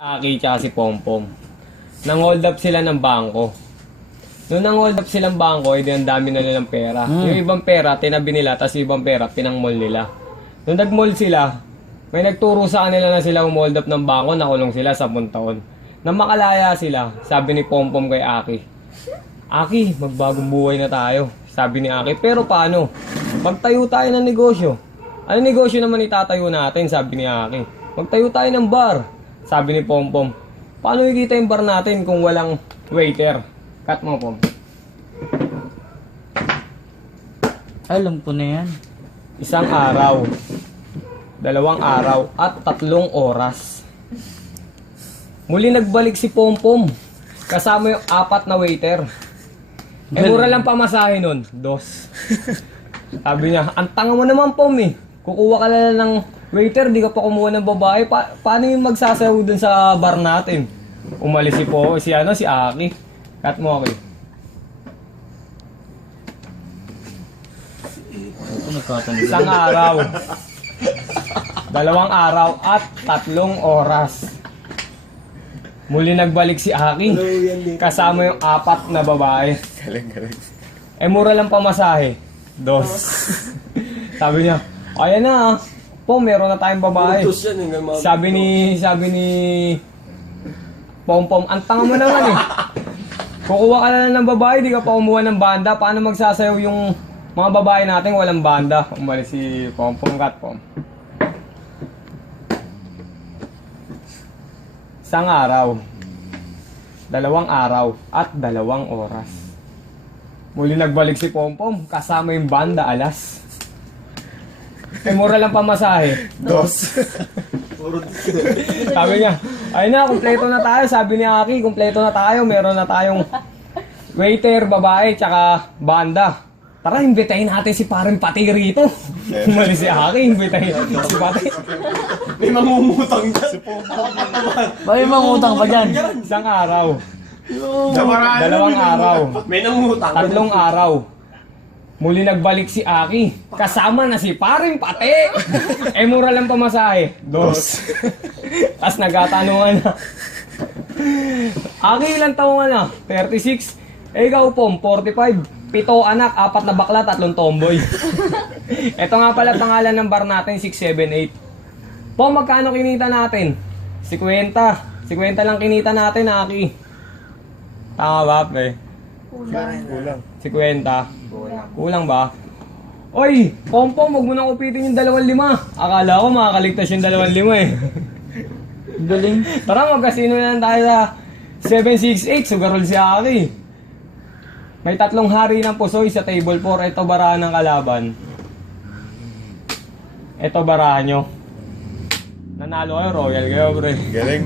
Aki tsaka si Pompom. Nang-hold up sila ng bangko. Noong nang-hold up silang bangko, edi ang dami na nilang pera. Yung ibang pera, tinabi nila, tapos yung ibang pera, pinang-mall nila. Noong nag-mall sila, may nagturo sa kanila na sila hold up ng bangko, nakulong sila 10 taon. Nang makalaya sila, sabi ni Pompom kay Aki, Aki, magbagong buhay na tayo. Sabi ni Aki, pero paano? Magtayo tayo ng negosyo. Ano negosyo naman itatayo natin? Sabi ni Aki. Magtayo tayo ng bar. Sabi ni Pompom, paano ikita yung bar natin kung walang waiter? Cut mo, Pom. Alam ko na yan. 1 araw, 2 araw, at 3 oras. Muli nagbalik si Pompom. Kasama yung 4 na waiter. Mura lang pamasahe nun. 2. Sabi niya, ang tanga mo naman, Pom eh. Kukuha ka lang ng waiter, di ka pa kumuha ng babae. Paano yung magsasayaw dun sa bar natin? Umalis si Aki. Cut mo, Aki. Ito nagkatanig. 1 araw, 2 araw, at 3 oras. Muli nagbalik si Aki. Kasama yung 4 na babae. Galing. Mura lang pamasahe. 2. Sabi niya, ayan na po, meron na tayong babae. Sabi ni Pompom, ang tanga mo naman eh. Kukuha ka na lang ng babae, di ka pa kumuha ng banda. Paano magsasayaw yung mga babae natin walang banda? Umalis si Pompom, cut Pom. 1 araw, 2 araw, at 2 oras. Muli nagbalik si Pompom, kasama yung banda, alas. Mura lang pamasahe. 2. Sabi niya, ayun na, kumpleto na tayo. Sabi ni Aki, kumpleto na tayo. Meron na tayong waiter, babae, tsaka banda. Tara, imbitahin natin si Paring Pati rito. Umalis si Aki, imbitahin natin si Pati. May mangungutang dyan. Si Bakit mangutang pa dyan? 1 araw, 2 Pompom. araw, May nangungutang. 3 araw. Muli nagbalik si Aki. Kasama na si Paring Pati. Mura lang pamasahe. 2. Tapos nagkatanungan na. Aki, ilang taong ka na? 36. Ikaw, Pom, 45. 7 anak, 4 na bakla, 3 tomboy. Ito nga pala pangalan ng bar natin, 678. Pom, magkano kinita natin? 50. 50 lang kinita natin, Aki. Tama ba, pre? Kulang. 50. Kulang ba? Oy, Pompom, huwag mo nang upitin yung 2,500. Akala ko makakaligtas yung 2,500 eh. Galing. Tara, magkasino na lang tayo sa 768. Sugarol si Aki. May 3 hari ng pusoy sa table 4. Ito barahan ng kalaban. Ito barahan nyo. Nanalo kayo, royal kayo, bro. Galing.